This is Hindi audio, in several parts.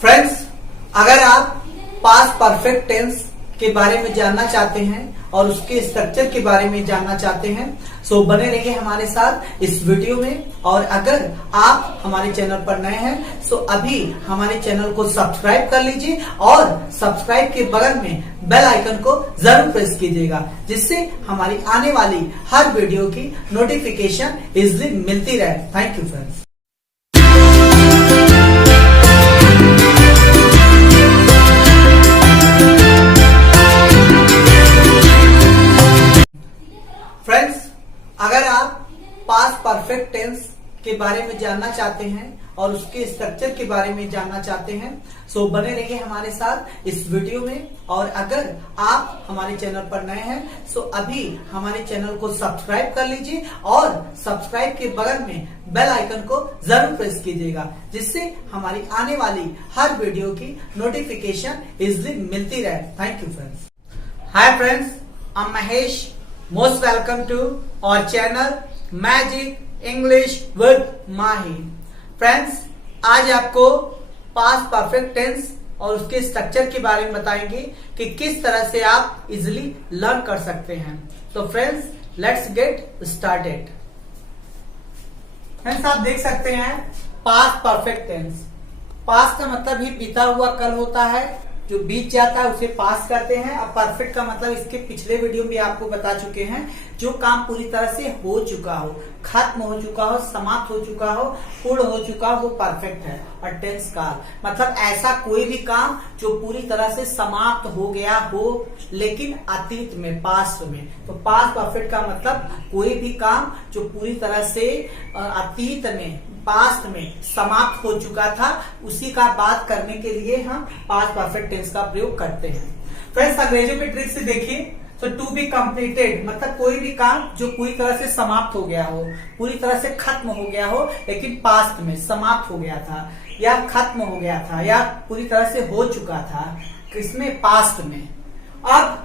फ्रेंड्स, अगर आप पास्ट परफेक्ट टेंस के बारे में जानना चाहते हैं और उसके स्ट्रक्चर के बारे में जानना चाहते हैं सो बने रहिए हमारे साथ इस वीडियो में। और अगर आप हमारे चैनल पर नए हैं सो अभी हमारे चैनल को सब्सक्राइब कर लीजिए और सब्सक्राइब के बगल में बेल आइकन को जरूर प्रेस कीजिएगा, जिससे हमारी आने वाली हर वीडियो की नोटिफिकेशन इजीली मिलती रहे। Thank you friends. फ्रेंड्स, अगर आप पास्ट परफेक्ट टेंस के बारे में जानना चाहते हैं और उसके स्ट्रक्चर के बारे में जानना चाहते हैं सो बने रहिए हमारे साथ इस वीडियो में। और अगर आप हमारे चैनल पर नए हैं सो अभी हमारे चैनल को सब्सक्राइब कर लीजिए और सब्सक्राइब के बगल में बेल आइकन को जरूर प्रेस कीजिएगा, जिससे हमारी आने वाली हर वीडियो की नोटिफिकेशन इजीली मिलती रहे। Thank you friends. Hi friends, I am Mahesh. Most welcome to our channel Magic English with Mahi। Friends, आज आपको पास्ट परफेक्ट टेंस और उसके स्ट्रक्चर के बारे में बताएंगे कि किस तरह से आप इजिली लर्न कर सकते हैं। तो friends, let's get started. Friends, आप देख सकते हैं पास्ट परफेक्ट टेंस। पास्ट का मतलब ही बीता हुआ कल होता है, जो बीत जाता है उसे पास करते हैं। और परफेक्ट का मतलब इसके पिछले वीडियो में आपको बता चुके हैं, जो काम पूरी तरह से हो चुका हो, खत्म हो चुका हो, समाप्त हो चुका हो, पूर्ण हो चुका हो, वो परफेक्ट है। और टेंस काल मतलब ऐसा कोई भी काम जो पूरी तरह से समाप्त हो गया हो लेकिन अतीत में, पास्ट में। तो पास्ट परफेक्ट का मतलब कोई भी काम जो पूरी तरह से अतीत में, पास्ट में समाप्त हो चुका था, उसी का बात करने के लिए हम पास्ट परफेक्ट टेंस का प्रयोग करते हैं। फ्रेंड्स, अंग्रेजों की ट्रिक से देखिए तो टू बी कंप्लीटेड मतलब कोई भी काम जो पूरी तरह से समाप्त हो गया हो, पूरी तरह से खत्म हो गया हो लेकिन पास्ट में समाप्त हो गया था या खत्म हो गया था या पूरी तरह से हो चुका था, किसमें, पास्ट में। अब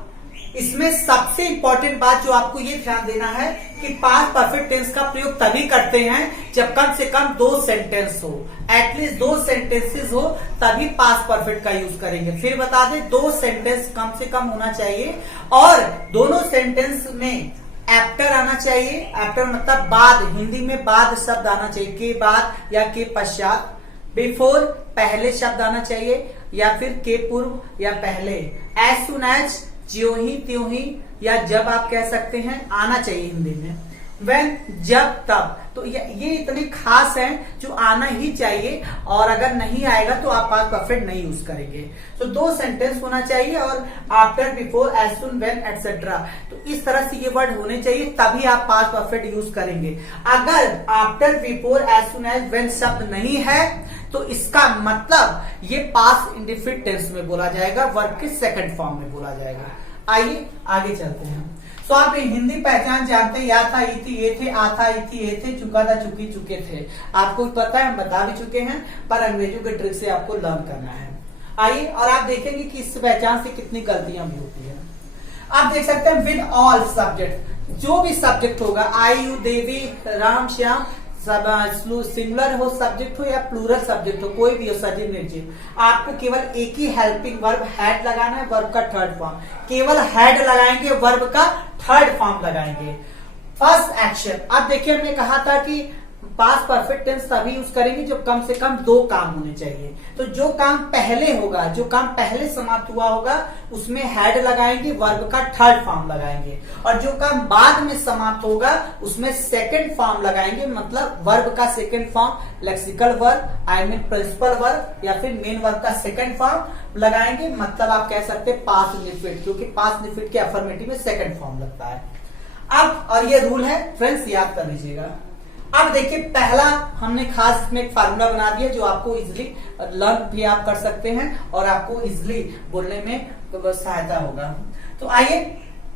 इसमें सबसे इंपॉर्टेंट बात जो आपको ये ध्यान देना है कि पास्ट परफेक्ट टेंस का प्रयोग तभी करते हैं जब कम से कम 2 सेंटेंस हो, एटलीस्ट 2 सेंटेंसेस हो, तभी पास्ट परफेक्ट का यूज करेंगे। फिर बता दें 2 सेंटेंस कम से कम होना चाहिए और दोनों सेंटेंस में आफ्टर आना चाहिए। आफ्टर मतलब बाद, हिंदी में बाद शब्द आना चाहिए, के बाद या के पश्चात। बिफोर पहले शब्द आना चाहिए या फिर के पूर्व या पहले। एज सुन एज ज्यों ही त्यों ही या जब आप कह सकते हैं आना चाहिए हिंदी में। व्हेन जब तब, तो ये इतने खास हैं जो आना ही चाहिए और अगर नहीं आएगा तो आप पास्ट परफेक्ट नहीं यूज करेंगे। तो 2 सेंटेंस होना चाहिए और after, before, as soon, when etcetera. तो इस तरह से ये वर्ड होने चाहिए तभी आप पास्ट परफेक्ट यूज करेंगे। अगर after, before, as soon as, when शब्द नहीं है तो इसका मतलब ये पास्ट इंडेफिनिट टेंस में बोला जाएगा, वर्ब के सेकंड फॉर्म में बोला जाएगा। आइए आगे चलते हैं। तो आप हिंदी पहचान जानते हैं, या था, ई थी, ये थे, आ था, ई थी, ये थे, चुका था, चुकी, चुके थे। आपको पता है, हम बता भी चुके हैं, पर अंग्रेजों के ट्रिक से आपको लर्न करना है। आइए, और आप देखेंगे कि इस पहचान से कितनी गलतियां भी होती है। आप देख सकते हैं विद ऑल सब्जेक्ट, जो भी सब्जेक्ट होगा, आई, यू, देवी, राम, श्याम, सब सिंगुलर हो सब्जेक्ट हो या प्लूरल सब्जेक्ट हो, कोई भी हो, सजीव निर्जीव, आपको केवल एक ही हेल्पिंग वर्ब हैड लगाना है, वर्ब का थर्ड फॉर्म। केवल हैड लगाएंगे, वर्ब का थर्ड फॉर्म लगाएंगे। First action. अब देखिए, हमने कहा था कि पास्ट परफेक्ट टेंस तभी यूज करेंगे जब कम से कम 2 काम होने चाहिए। तो जो काम पहले होगा, जो काम पहले समाप्त हुआ होगा, उसमें हैड लगाएंगे, वर्ब का थर्ड फॉर्म लगाएंगे। और जो काम बाद में समाप्त होगा उसमें सेकंड फॉर्म लगाएंगे, मतलब वर्ब का second form, lexical verb, I mean principal verb या फिर मेन वर्ब का सेकंड फॉर्म लगाएंगे। मतलब आप कह सकते हैं पास्ट इंडेफिनिट, क्योंकि पास्ट इंडेफिनिट के अफर्मेटिव में सेकंड फॉर्म लगता है। अब और ये रूल है फ्रेंड्स, याद कर लीजिएगा। अब देखिए, पहला हमने खास इसमें एक फार्मूला बना दिया जो आपको इजिली लर्न भी आप कर सकते हैं और आपको इजिली बोलने में सहायता होगा। तो आइए,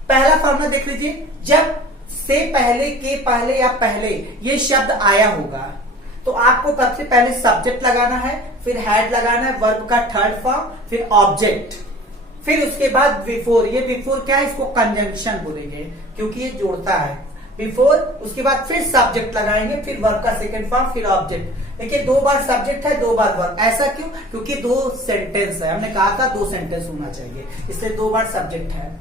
पहला फार्मूला देख लीजिए। जब से पहले, के पहले या पहले ये शब्द आया होगा तो आपको सबसे पहले सब्जेक्ट लगाना है, फिर हैड लगाना है, वर्ब का थर्ड फॉर्म, फिर ऑब्जेक्ट, फिर उसके बाद बिफोर। ये बिफोर क्या है, इसको कंजंक्शन बोलेंगे क्योंकि ये जोड़ता है। बिफोर, उसके बाद फिर सब्जेक्ट लगाएंगे, फिर वर्ब का सेकंड फॉर्म, फिर ऑब्जेक्ट। देखिए 2 बार सब्जेक्ट है, 2 बार वर्ब। ऐसा क्यों? क्योंकि 2 सेंटेंस है, हमने कहा था 2 सेंटेंस होना चाहिए, इसलिए 2 बार सब्जेक्ट है।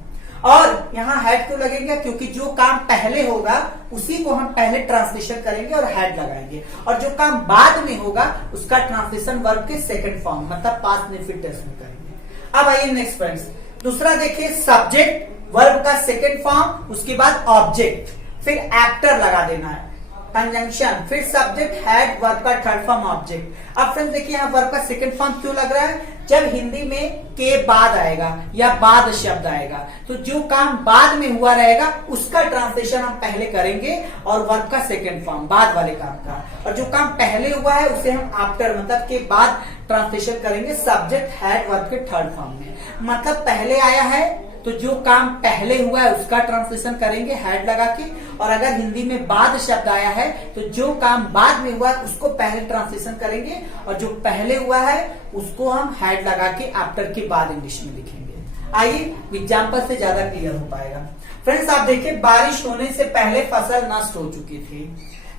और यहाँ हेड क्यों लगेगा? क्योंकि जो काम पहले होगा उसी को हम पहले ट्रांसलेशन करेंगे और हेड लगाएंगे, और जो काम बाद में होगा उसका ट्रांसलेशन वर्ब के सेकंड फॉर्म मतलब पास्ट इंडेफिनिट टेंस में करेंगे। अब आइए नेक्स्ट फ्रेंड्स, दूसरा देखिए, सब्जेक्ट वर्ब का सेकंड फॉर्म, उसके बाद ऑब्जेक्ट, फिर एक्टर लगा देना है, कंजंक्शन, फिर सब्जेक्ट, हेड, वर्ब का थर्ड फॉर्म, ऑब्जेक्ट। अब फ्रेंड्स देखिए यहाँ वर्ब का सेकंड फॉर्म क्यों लग रहा है? जब हिंदी में के बाद आएगा या बाद शब्द आएगा तो जो काम बाद में हुआ रहेगा उसका ट्रांसलेशन हम पहले करेंगे और वर्ब का सेकंड फॉर्म बाद वाले काम का, और जो काम पहले हुआ है उसे हम आफ्टर मतलब के बाद ट्रांसलेशन करेंगे सब्जेक्ट, हेड, वर्ब के थर्ड फॉर्म में। मतलब पहले आया है तो जो काम पहले हुआ है उसका ट्रांसलेशन करेंगे हेड लगा के, और अगर हिंदी में बाद शब्द आया है तो जो काम बाद में हुआ है उसको पहले ट्रांसलेशन करेंगे, और जो पहले हुआ है उसको हम हेड लगा के आफ्टर के बाद इंग्लिश में लिखेंगे। आइए एग्जाम्पल से ज्यादा क्लियर हो पाएगा। फ्रेंड्स आप देखिए, बारिश होने से पहले फसल नष्ट हो चुकी थी।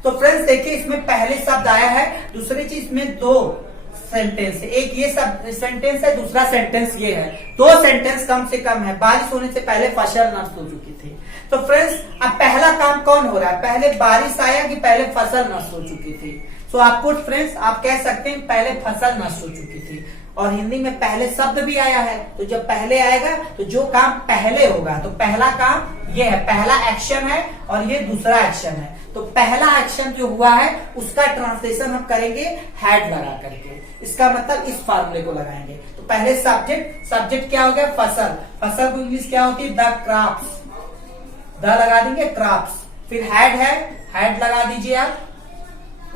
तो फ्रेंड्स देखिए इसमें पहले शब्द आया है, दूसरी चीज में 2 सेंटेंस है, एक ये सब सेंटेंस है, दूसरा सेंटेंस ये है, 2 सेंटेंस कम से कम है। बारिश होने से पहले फसल नष्ट हो चुकी थी। तो फ्रेंड्स अब पहला काम कौन हो रहा है? पहले बारिश आया कि पहले फसल नष्ट हो चुकी थी? सो आपको फ्रेंड्स आप कह सकते हैं पहले फसल नष्ट हो चुकी थी, और हिंदी में पहले शब्द भी आया है, तो जब पहले आएगा तो जो काम पहले होगा, तो पहला काम ये है, पहला एक्शन है और ये दूसरा एक्शन है। तो पहला एक्शन जो हुआ है उसका ट्रांसलेशन हम करेंगे हेड लगा करके, इसका मतलब इस फार्मूले को लगाएंगे। तो पहले सब्जेक्ट, सब्जेक्ट क्या हो गया? फसल, फसल को इंग्लिश क्या होती है? द क्रॉप्स, द लगा देंगे क्रॉप्स। फिर हेड है, हेड लगा दीजिए आप।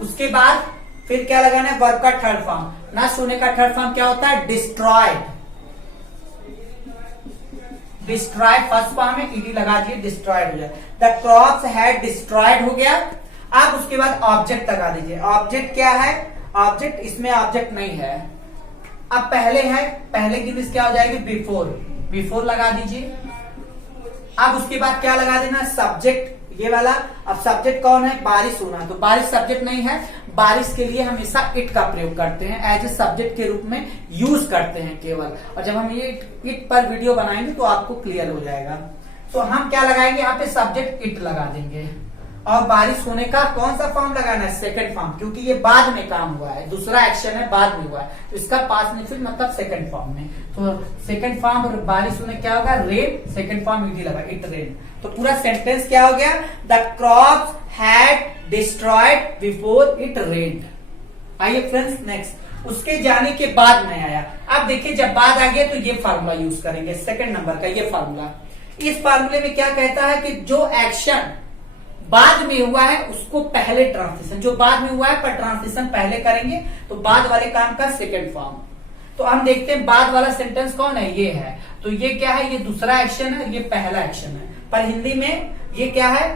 उसके बाद फिर क्या लगाना है? वर्ब का थर्ड फॉर्म, नष्ट होने का थर्ड फॉर्म क्या होता है? डिस्ट्रॉयड, डिस्ट्रॉय फर्स्ट फॉर्म में ईडी लगा दिए, डिस्ट्रॉयड हो जाए। द क्रॉप्स हैड डिस्ट्रॉयड हो गया। अब उसके बाद ऑब्जेक्ट लगा दीजिए। ऑब्जेक्ट क्या है? ऑब्जेक्ट, इसमें ऑब्जेक्ट नहीं है, अब पहले है, पहले की इंग्लिश क्या हो जाएगी? बिफोर, बिफोर लगा दीजिए। अब उसके बाद क्या लगा देना? सब्जेक्ट, ये वाला। अब सब्जेक्ट कौन है? बारिश होना, तो बारिश सब्जेक्ट नहीं है, बारिश के लिए हमेशा इट का प्रयोग करते हैं, एज ए सब्जेक्ट के रूप में यूज करते हैं केवल, और जब हम ये इट पर वीडियो बनाएंगे तो आपको क्लियर हो जाएगा। तो हम क्या लगाएंगे यहाँ पे? सब्जेक्ट इट लगा देंगे, और बारिश होने का कौन सा फॉर्म लगाना है? सेकंड फॉर्म, क्योंकि ये बाद में काम हुआ है, दूसरा एक्शन है, बाद में हुआ है, तो इसका पास्ट में फिर मतलब सेकंड फॉर्म में। तो सेकंड फॉर्म और बारिश होने क्या होगा? रेन, सेकंड फॉर्म ईडी लगा, इट रेन। तो पूरा सेंटेंस क्या हो गया? The crops had destroyed before it रेन्ड। आइए फ्रेंड्स नेक्स्ट, उसके जाने के बाद में आया। अब देखिए जब बाद आ गया तो ये फार्मूला यूज करेंगे, सेकंड नंबर का ये फार्मूला। इस फार्मूले में क्या कहता है कि जो एक्शन बाद में हुआ है उसको पहले ट्रांसलेशन, जो बाद में हुआ है पर ट्रांसलेशन पहले करेंगे, तो बाद वाले काम का सेकंड फॉर्म। तो हम देखते हैं बाद वाला सेंटेंस कौन है? ये है। तो ये क्या है? ये दूसरा एक्शन है, ये पहला एक्शन है, पर हिंदी में ये क्या है?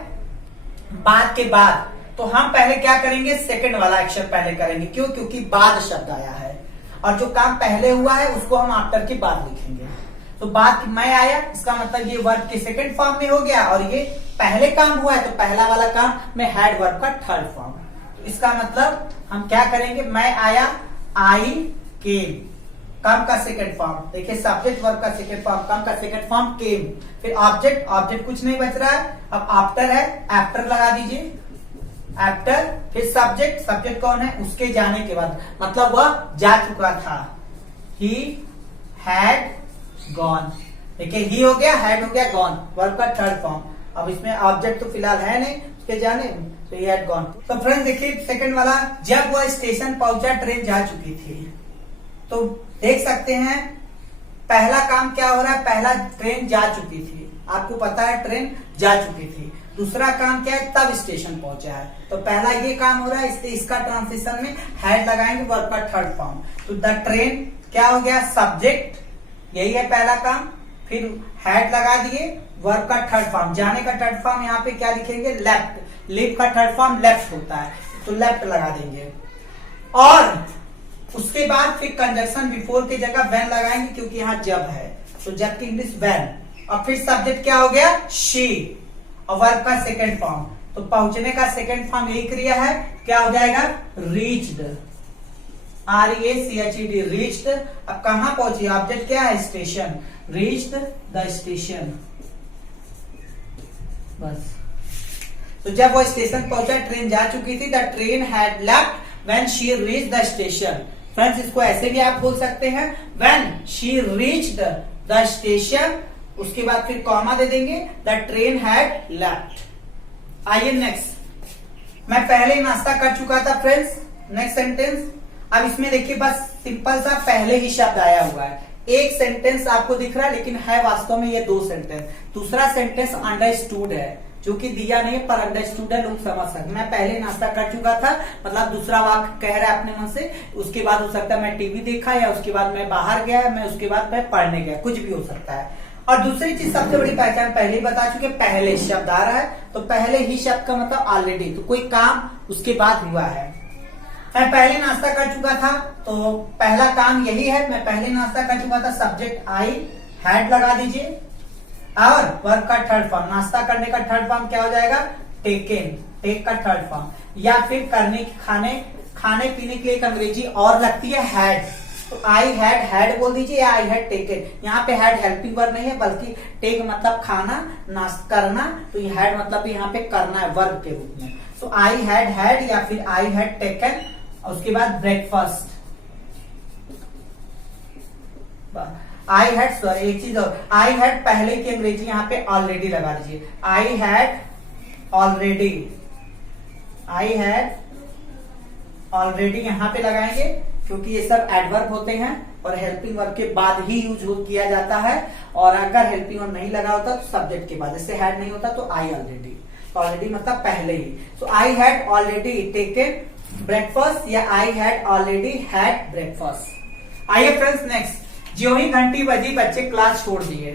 बाद के बाद। तो हम पहले क्या करेंगे? सेकंड वाला एक्शन पहले करेंगे। क्यों? क्योंकि बाद शब्द आया है, और जो काम पहले हुआ है उसको हम आफ्टर के बाद लिखेंगे। तो बाद में आया, इसका मतलब ये वर्ब के सेकंड फॉर्म में हो गया, और ये पहले काम हुआ है तो पहला वाला काम में हैड वर्ब का थर्ड फॉर्म। तो इसका मतलब हम क्या करेंगे? मैं आया, आई केम, काम का सेकंड फॉर्म। देखिए सब्जेक्ट वर्ब का सेकंड फॉर्म, काम का सेकंड फॉर्म केम। फिर ऑब्जेक्ट, ऑब्जेक्ट कुछ नहीं बच रहा है, अब आफ्टर है, आफ्टर लगा दीजिए, आफ्टर। फिर सब्जेक्ट, सब्जेक्ट कौन है? उसके जाने के बाद, मतलब वह जा चुका था, ही हैड गॉन। देखिए ही हो गया, हैड हो गया, गॉन वर्ब का थर्ड फॉर्म। अब इसमें ऑब्जेक्ट तो फिलहाल है नहीं उसके जाने, तो ही हैड गॉन। तो फ्रेंड्स देखिए सेकंड वाला, जब वह स्टेशन पहुंचा ट्रेन जा चुकी थी। तो देख सकते हैं पहला काम क्या हो रहा है? पहला ट्रेन जा चुकी थी, आपको पता है ट्रेन जा चुकी थी। दूसरा काम क्या है? तब स्टेशन पहुंचा है। तो पहला ये काम हो रहा है, इसका ट्रांसलेशन में हैड लगाएंगे, वर्ब का थर्ड फॉर्म। तो द ट्रेन क्या हो गया? सब्जेक्ट, यही है पहला काम। फिर हैड लगा दिए, वर्ब का थर्ड फॉर्म, जाने का थर्ड फॉर्म यहाँ पे क्या लिखेंगे? लेफ्ट, लिव का थर्ड फॉर्म लेफ्ट होता है, तो लेफ्ट लगा देंगे। और उसके बाद फिर कंजक्शन बिफोर की जगह व्हेन लगाएंगे, क्योंकि यहाँ जब है, तो जब की इंग्लिश व्हेन। और फिर सब्जेक्ट क्या हो गया? शी, और वर्ब का सेकंड फॉर्म। तो पहुंचने का सेकंड फॉर्म यही क्रिया है, क्या हो जाएगा? Reached, REACHED, reached. अब कहां पहुंची? ऑब्जेक्ट क्या है? Station, reached the station. बस। तो जब वो स्टेशन पहुंचा, ट्रेन जा चुकी थी, the train had left when she reached the station. Friends, इसको ऐसे भी आप बोल सकते हैं, when she reached the station, उसके बाद फिर कॉमा दे देंगे, द ट्रेन हैड लेफ्ट। आइए नेक्स्ट। मैं पहले ही नाश्ता कर चुका था फ्रेंड्स। Next sentence. अब इसमें देखिए बस सिंपल सा पहले ही शब्द आया हुआ है। एक सेंटेंस आपको दिख रहा है, लेकिन है वास्तव में ये दो सेंटेंस। दूसरा सेंटेंस अंडरस्टूड है, जो कि दिया नहीं पर अंडरस्टूड है, लोग समझ सकते। मैं पहले नाश्ता कर चुका था, मतलब दूसरा वाक्य कह रहा है अपने मन से। उसके बाद हो सकता है मैं टीवी देखा, या उसके बाद मैं बाहर गया, मैं उसके बाद मैं पढ़ने गया, कुछ भी हो सकता है। और दूसरी चीज, सबसे बड़ी पहचान पहले ही बता चुके, पहले शब्द आ रहा है, तो पहले ही शब्द का मतलब ऑलरेडी, तो कोई काम उसके बाद हुआ है। मैं पहले नाश्ता कर चुका था, तो पहला काम यही है, मैं पहले नाश्ता कर चुका था। सब्जेक्ट आई हैड लगा दीजिए, और वर्ब का थर्ड फॉर्म, नाश्ता करने का थर्ड फॉर्म क्या हो जाएगा? टेकन, टेक का थर्ड फॉर्म। या फिर करने, खाने पीने के लिए एक अंग्रेजी और लगती है हैड, तो आई हैड, हैड बोल दीजिए, या आई हैड टेकन। यहाँ पे हैड हेल्पिंग वर्ब नहीं है, बल्कि टेक मतलब खाना, नाश्ता करना, तो ये हैड मतलब यहाँ पे करना है वर्ब के रूप में। तो आई हैड या फिर आई हैड टेकन। उसके बाद ब्रेकफास्ट, आई हैड, सॉरी एक चीज और, आई हैड पहले की अंग्रेजी यहाँ पे ऑलरेडी लगा दीजिए, आई had already, I had already यहाँ पे लगाएंगे, क्योंकि ये सब एडवर्ब होते हैं और हेल्पिंग वर्ब के बाद ही यूज किया जाता है। और अगर हेल्पिंग वर्ब नहीं लगा होता तो सब्जेक्ट के बाद, जैसे हैड नहीं होता तो आई ऑलरेडी, तो ऑलरेडी मतलब पहले ही। तो I had already taken breakfast, या I had already had breakfast. आइए फ्रेंड्स नेक्स्ट। ज्यों ही घंटी बजी बच्चे क्लास छोड़ दिए।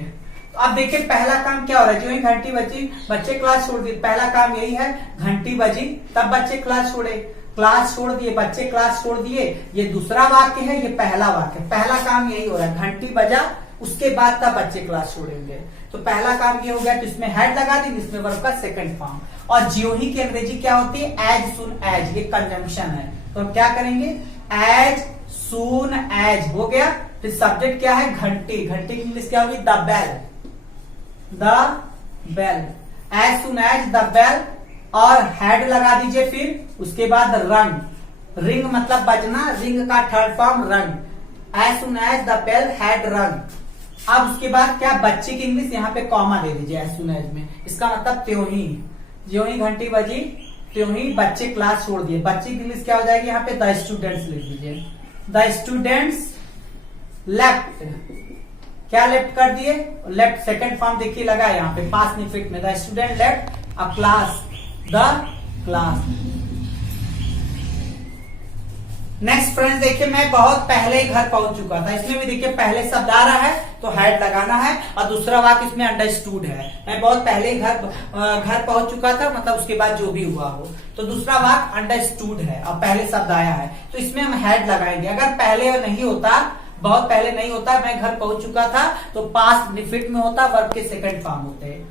तो अब देखिए पहला काम क्या हो रहा है, ज्यों ही घंटी बजी बच्चे क्लास छोड़ दिए। पहला काम यही है, घंटी बजी तब बच्चे क्लास छोड़े, क्लास छोड़ दिए, बच्चे क्लास छोड़ दिए। ये दूसरा वाक्य है, ये पहला वाक्य। पहला काम यही हो रहा है, घंटी बजा, उसके बाद तब बच्चे क्लास छोड़ेंगे। तो पहला काम ये हो गया, तो इसमें हैड लगा दी, इसमें वर्ब का सेकंड फॉर्म। और ज्यों ही की अंग्रेजी क्या होती है? एज सुन एज, ये कंजंक्शन है। तो हम क्या करेंगे? एज सुन एज हो गया। फिर सब्जेक्ट क्या है? घंटी, घंटी की इंग्लिश क्या होगी? The bell, the bell, as soon as the bell. और हैड लगा दीजिए, फिर उसके बाद रंग, रिंग मतलब बजना, रिंग का third form rung, as soon as the bell had rung. अब उसके बाद क्या? बच्चे की इंग्लिश यहाँ पे कॉमा दे दीजिए एज सुन एज में, इसका मतलब त्यों ही, ज्यों ही घंटी बजी त्यों ही बच्चे क्लास छोड़ दिए। बच्चे की इंग्लिश क्या हो जाएगी यहाँ पे? द स्टूडेंट्स लिख दीजिए, द स्टूडेंट्स लेफ्ट। क्या लेफ्ट कर दिए? लेफ्ट सेकंड फॉर्म देखिए लगा है यहाँ पे पास्ट परफेक्ट में, the student left a class, the class. Next friends देखिए, मैं बहुत पहले ही घर पहुंच चुका था। इसमें भी देखिए पहले शब्द आ रहा है तो हैड लगाना है, और दूसरा वाक्य इसमें अंडरस्टूड है। मैं बहुत पहले ही घर पहुंच चुका था, मतलब उसके बाद जो भी हुआ हो। तो दूसरा वाक्य अंडरस्टूड है और पहले शब्द आया है, तो इसमें हम हैड लगाएंगे। अगर पहले नहीं होता, बहुत पहले नहीं होता, मैं घर पहुंच चुका था, तो पास्ट परफेक्ट में होता, वर्ब के सेकंड फॉर्म होते हैं।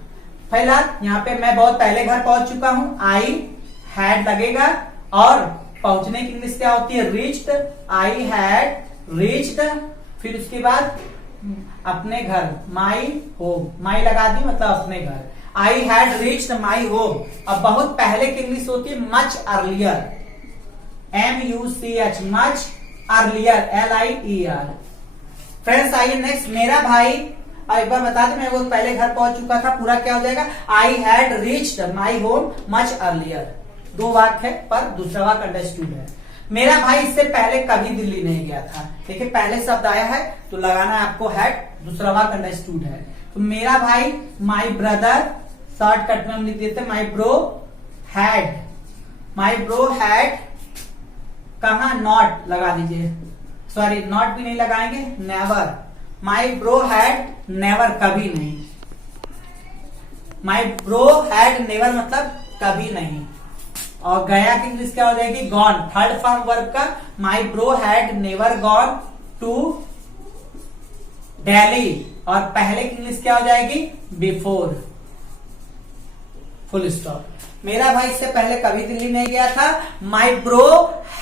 फिलहाल यहाँ पे मैं बहुत पहले घर पहुंच चुका हूं, आई हैड लगेगा। और पहुंचने की इंग्लिश क्या होती है? Reached, I had reached. फिर उसके बाद अपने घर, माई होम, माई लगा दी मतलब अपने घर, I had reached my home. अब बहुत पहले की इंग्लिश होती है much earlier, MUCH, much earlier, LIER। Friends आइए नेक्स्ट, मेरा भाई, एक बार बता दें, मैं वो पहले घर पहुंच चुका था, पूरा क्या हो जाएगा? I had reached my home much earlier. दो वाक्य है पर दूसरा वाक्य अंडरस्टूड है। मेरा भाई इससे पहले कभी दिल्ली नहीं गया था। देखिए पहले शब्द आया है तो लगाना है आपको हैड, दूसरा वाक्य अंडरस्टूड है। तो मेरा भाई, माई ब्रदर, शॉर्टकट में हम लिख देते माई bro had, my bro had, कहा? नॉट लगा दीजिए, सॉरी नॉट भी नहीं लगाएंगे, never. My bro had never, कभी नहीं। माई ब्रो हैड नेवर मतलब कभी नहीं। और गया की इंग्लिश क्या हो जाएगी? गॉन, थर्ड फॉर्म वर्ब का। My bro had never gone to Delhi. और पहले की इंग्लिश क्या हो जाएगी? Before, full stop. मेरा भाई इससे पहले कभी दिल्ली नहीं गया था। My bro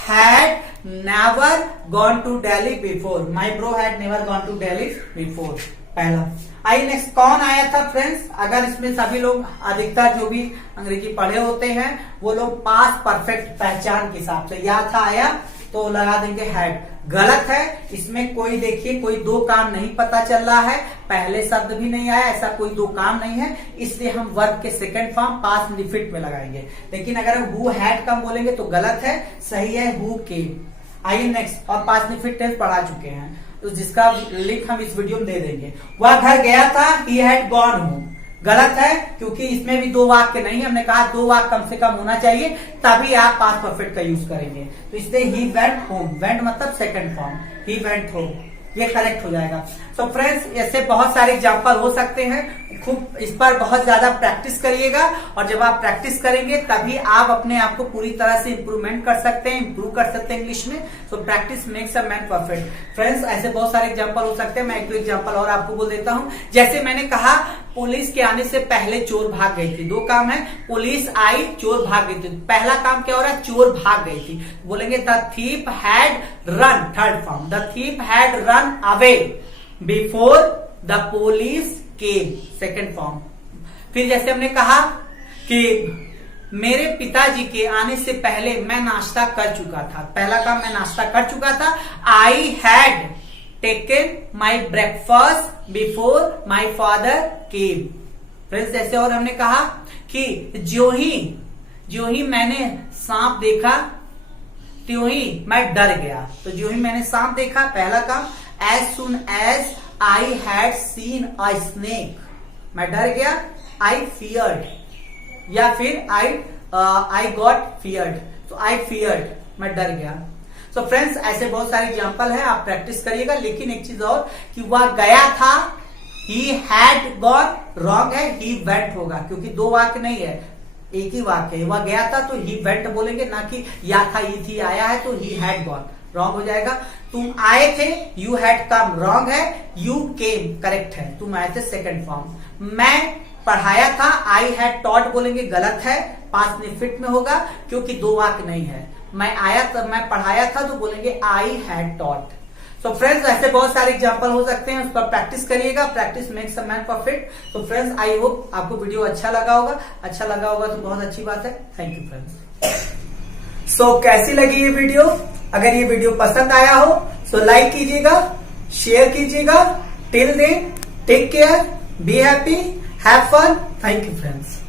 had never gone to Delhi before. My bro had never gone to Delhi before, पहला। आइए नेक्स्ट, कौन आया था फ्रेंड्स? अगर इसमें सभी लोग अधिकतर जो भी अंग्रेजी पढ़े होते हैं वो लोग पास्ट परफेक्ट पहचान के हिसाब से या था आया तो लगा देंगे हैड। गलत है, इसमें कोई देखिए कोई दो काम नहीं पता चल रहा है, पहले शब्द भी नहीं आया, ऐसा कोई दो काम नहीं है, इसलिए हम वर्ब के सेकंड फॉर्म पास्ट इंडिफिनिट में लगाएंगे। लेकिन अगर हम हु हैड कम बोलेंगे तो गलत है, सही है हु केम। आइए नेक्स्ट, और पास्ट इंडिफिनिट टेंस पढ़ा चुके हैं तो जिसका लिंक हम इस वीडियो में दे देंगे। वह घर गया था, ही हैड गॉन होम। गलत है क्योंकि इसमें भी दो वाक्य नहीं है, हमने कहा दो वाक्य कम से कम होना चाहिए तभी आप पास्ट परफेक्ट का यूज करेंगे। तो इसलिए ही वेंट होम, वेंट मतलब second form, he went home, ये करेक्ट हो जाएगा। तो फ्रेंड्स ऐसे बहुत सारे एग्जाम्पल हो सकते हैं, खूब इस पर बहुत ज्यादा प्रैक्टिस करिएगा और जब आप प्रैक्टिस करेंगे तभी आप अपने आप को पूरी तरह से इंप्रूवमेंट कर सकते हैं, इंप्रूव कर सकते हैं इंग्लिश में। So practice makes a man perfect. Friends ऐसे बहुत सारे एग्जाम्पल हो सकते हैं, मैं एक दो एग्जाम्पल और आपको बोल देता हूं। जैसे मैंने कहा पुलिस के आने से पहले चोर भाग गई थी, दो काम है, पुलिस आई चोर भाग गई थी। पहला काम क्या हो रहा है, चोर भाग गई थी, बोलेंगे the thief had run, third form, the thief had run away before the police came, second form. फिर जैसे हमने कहा कि मेरे पिताजी के आने से पहले मैं नाश्ता कर चुका था, पहला काम मैं नाश्ता कर चुका था, I had taken my breakfast before my father came. Friends जैसे और हमने कहा कि जो ही मैंने सांप देखा त्यों ही मैं डर गया। तो जो ही मैंने सांप देखा, पहला काम, as soon as I had seen a snake, मैं डर गया, आई फियर्ड, या फिर आई गॉट फियर्ड, तो आई फियर्ड, मैं डर गया। तो फ्रेंड्स ऐसे बहुत सारे एग्जाम्पल है, आप प्रैक्टिस करिएगा। लेकिन एक चीज और कि वह गया था, ही हैड गॉन, रॉन्ग है, ही वेंट होगा क्योंकि दो वाक्य नहीं है, एक ही वाक्य है। वह गया था तो ही वेंट बोलेंगे, ना कि या था ही थी आया है तो ही हैड गॉन, रॉन्ग हो जाएगा। तुम आए थे, यू हैड कम, रॉन्ग है, यू केम करेक्ट है, तुम आए थे सेकंड फॉर्म। मैं पढ़ाया था, आई हैड टॉट बोलेंगे, गलत है, पास्ट इंडिफिनिट में होगा क्योंकि दो वाक्य नहीं है। मैं आया था, मैं पढ़ाया था तो बोलेंगे I had taught. So friends ऐसे बहुत सारे एग्जांपल हो सकते हैं, उस पर प्रैक्टिस करिएगा, practice makes a man perfect. तो फ्रेंड्स आई होप आपको वीडियो अच्छा लगा होगा तो बहुत अच्छी बात है। Thank you friends. सो कैसी लगी ये वीडियो? अगर ये वीडियो पसंद आया हो तो लाइक कीजिएगा, शेयर कीजिएगा। Till then take care, be happy, have fun. Thank you friends.